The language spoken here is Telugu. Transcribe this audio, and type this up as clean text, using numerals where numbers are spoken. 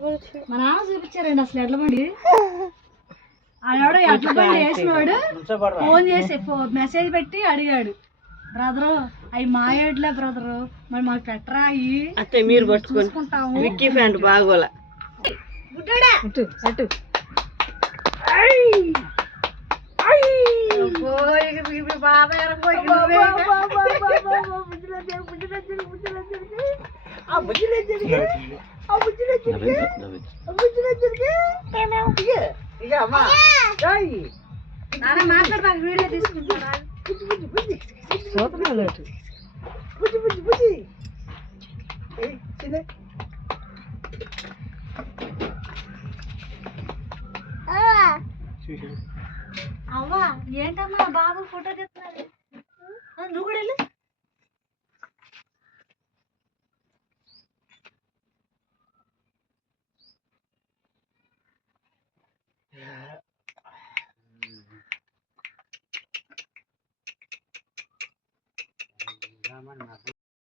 మా నాన్న చూపించారండి అసలు ఎడ్ల బండి. ఆడెవడో ఎడ్ల బండి వేసినవాడు ఫోన్ చేసి మెసేజ్ పెట్టి అడిగాడు, బ్రదరు అవి మా ఎడ్లే బ్రదరు, మరి మాకు పెట్టరా అవి అంటే మీరు పట్టుకుంటాము. విక్కీ ఫ్యాంట్ బాగోలా అటు మాట్లాడతా వీడియో తీసుకుంటారా? అవ్వా ఏంటమ్మా బాబు ఫోటో తీస్తున్నారు, నువ్వు కూడా వెళ్ళు.